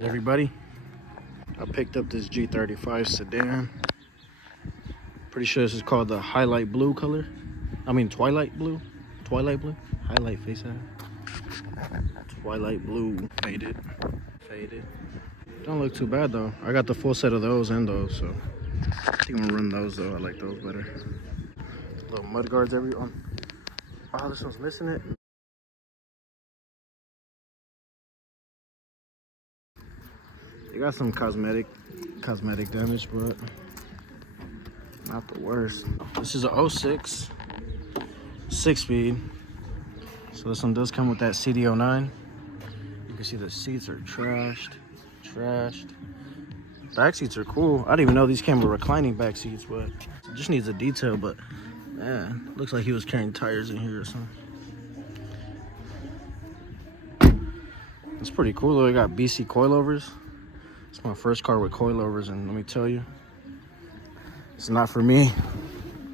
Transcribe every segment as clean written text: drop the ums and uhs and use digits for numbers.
Everybody, I picked up this G35 Sedan. Pretty sure this is called the highlight blue color. I mean twilight blue. Twilight blue? Highlight face out. Twilight blue. Faded. Faded. Don't look too bad though. I got the full set of those and those, so I think I'm gonna run those though. I like those better. Little mud guards every. Oh, this one's missing it. They got some cosmetic damage, but not the worst. This is a 06 6-speed. So this one does come with that CD09. You can see the seats are trashed. Back seats are cool. I didn't even know these came with reclining back seats, but it just needs a detail. But man, looks like he was carrying tires in here or something. It's pretty cool though. They got BC coilovers. It's my first car with coilovers, and let me tell you, it's not for me.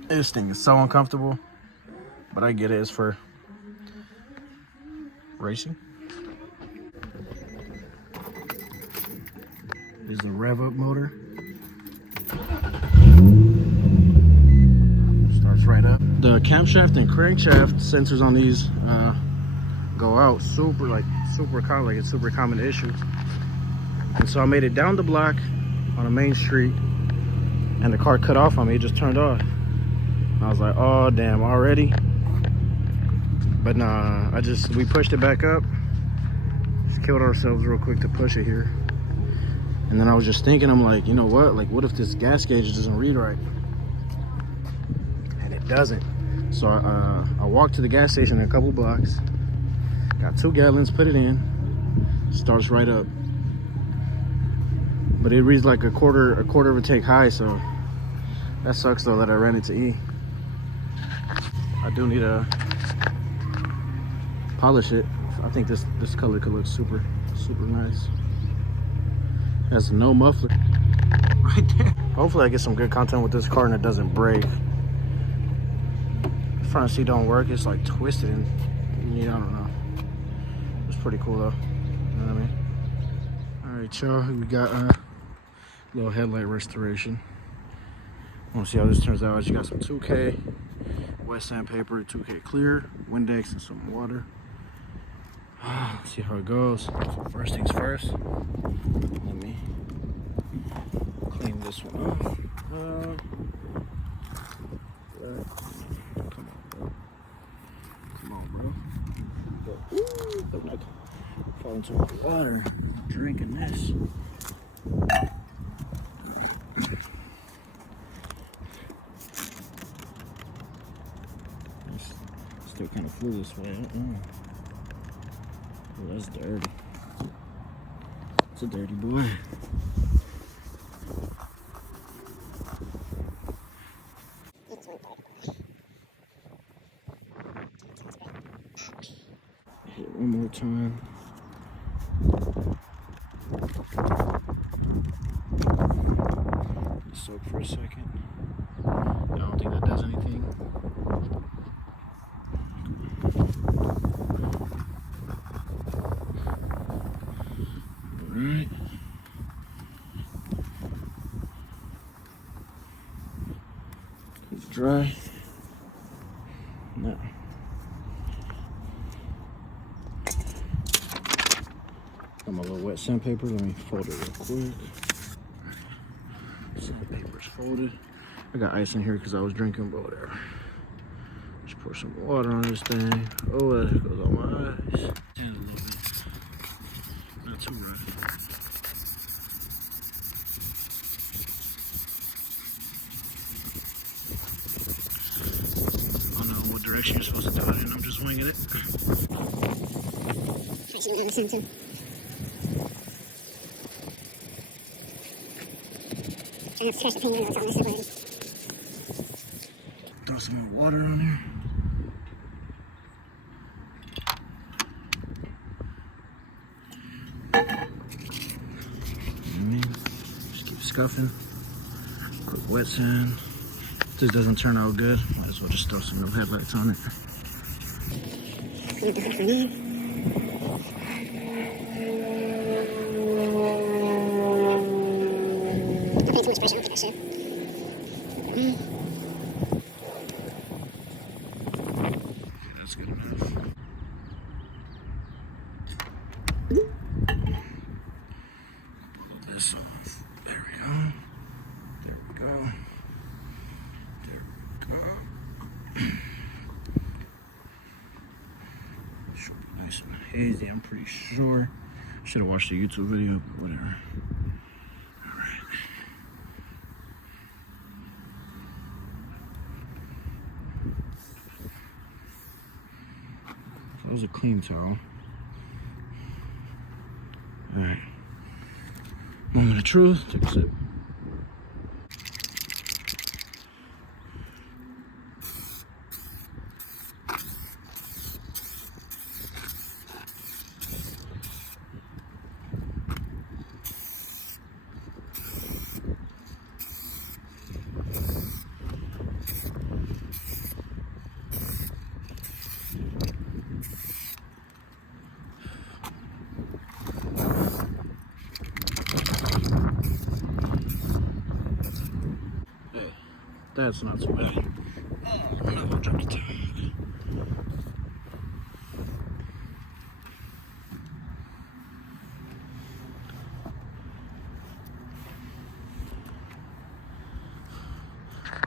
This thing is so uncomfortable, but I get it. It's for racing. There's the rev up motor. Starts right up. The camshaft and crankshaft sensors on these go out super common, like it's super common issue. And so I made it down the block on a main street, and the car cut off on me. It just turned off. And I was like, oh damn, already? But nah, we pushed it back up. Just killed ourselves real quick to push it here. And then I was just thinking, I'm like, you know what? Like, what if this gas gauge doesn't read right? And it doesn't. So I walked to the gas station a couple blocks, got 2 gallons, put it in, starts right up. But it reads like a quarter of a take high, so that sucks though that I ran into E. I do need to polish it. I think this color could look super nice. It has no muffler right there. Hopefully I get some good content with this car and it doesn't break. The front seat don't work. It's like twisted and I don't know. It's pretty cool though. You know what I mean? All right, y'all. We got a little headlight restoration. I want to see how this turns out. I just got some 2K wet sandpaper, 2K clear, Windex, and some water. Let's see how it goes. So first things first, let me clean this one off. Come on, bro. Ooh, I'm not fall into the water. I'm drinking this. Still kind of flew this way. Oh, that's dirty. It's a dirty boy. Hit it one more time. Soak for a second. I don't think that does anything. Alright. It's dry. Now. Got my little wet sandpaper. Let me fold it real quick. Sandpaper's folded. I got ice in here because I was drinking, but whatever. Just pour some water on this thing. Oh, that goes on my eyes. And a little bit. Not too rough. I don't know what direction you're supposed to do it in. I'm just winging it. Actually, in the center. Trying not to trash the paint on this already. Throw some more water on here. Just keep scuffing. Quick wet sand. If this doesn't turn out good, might as well just throw some new headlights on it. Clean up the hood for now. pay too much pressure. I don't think I should. That's good enough. Pull this off. There we go. There we go. There we go. Should be nice and hazy, I'm pretty sure. Should have watched the YouTube video, but whatever. Alright. That was a clean towel. Alright. Moment of truth. Take a sip. That's not so bad. Oh, I'm not gonna drop the tank.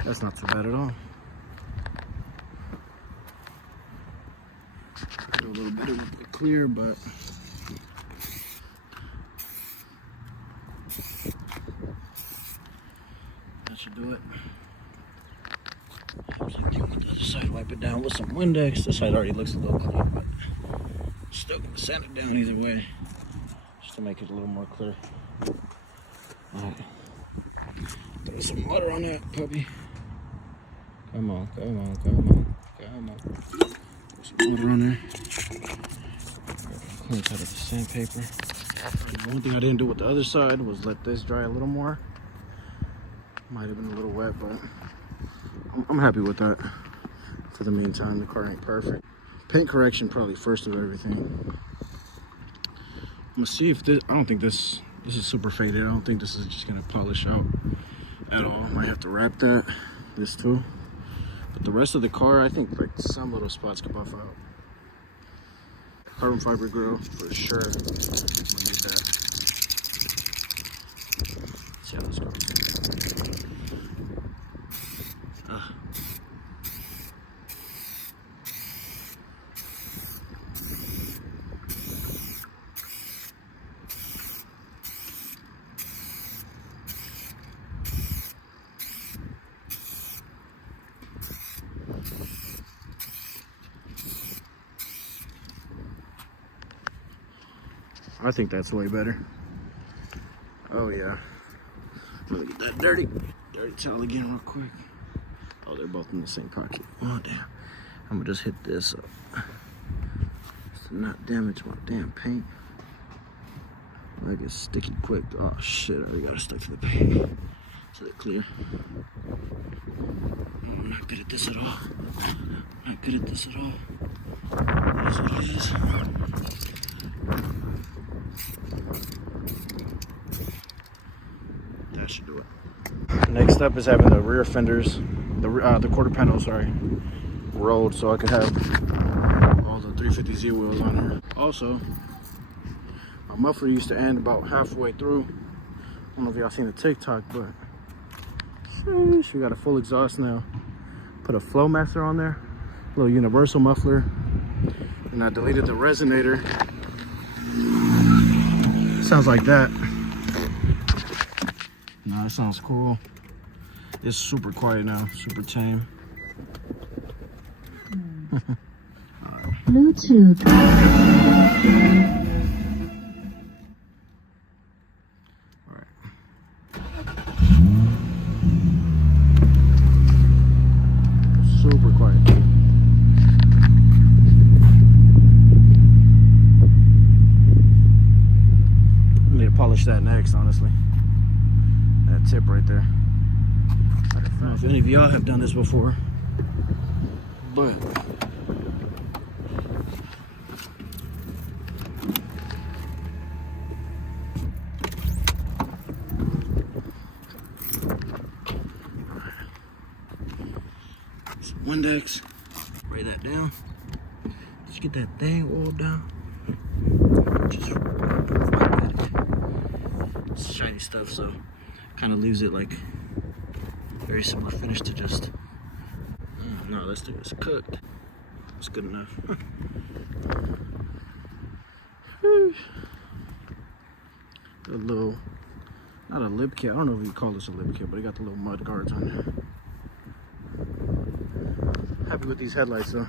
That's not too bad at all. A little bit of it clear, but that should do it. Same thing with the other side. Wipe it down with some Windex. This side already looks a little clean, but still gonna sand it down either way, just to make it a little more clear. Alright. Throw some water on that puppy. Come on, come on, come on, come on. Put some water on there. Clean cut of the sandpaper. The one thing I didn't do with the other side was let this dry a little more. Might have been a little wet, but I'm happy with that. For the meantime, the car ain't perfect. Paint correction probably first of everything. I'm gonna see if this, I don't think this is super faded. I don't think this is just gonna polish out at all. Might have to wrap this too. But the rest of the car, I think like some little spots could buff out. Carbon fiber grill for sure. I'm gonna use that. Let's see how this goes. I think that's way better. Oh yeah. Let me get that dirty towel again real quick. Oh, they're both in the same pocket. Oh damn. I'm gonna just hit this up to not damage my damn paint. I get sticky quick. Oh shit, I already got it stuck to the paint. Is it clear? Oh, I'm not good at this at all. Not good at this at all. It is what it is. That should do it. Next up is having the rear fenders, the quarter panel, sorry, rolled so I could have all the 350Z wheels on here. Also, my muffler used to end about halfway through. I don't know if y'all seen the TikTok, but sheesh, we got a full exhaust now. Put a Flowmaster on there, a little universal muffler, and I deleted the resonator. Sounds like that. No, that sounds cool. It's super quiet now, super tame. Bluetooth. Alright. Super quiet. I need to polish that next, honestly. That tip right there. I don't know if any of y'all have done this before, but Windex. Spray that down. Just get that thing oiled down. Just wipe it. It's shiny stuff, so kind of leaves it like very similar finish to just. No, this thing is cooked. It's good enough. A little, not a lip kit. I don't know if you call this a lip kit, but it got the little mud guards on there. Happy with these headlights though.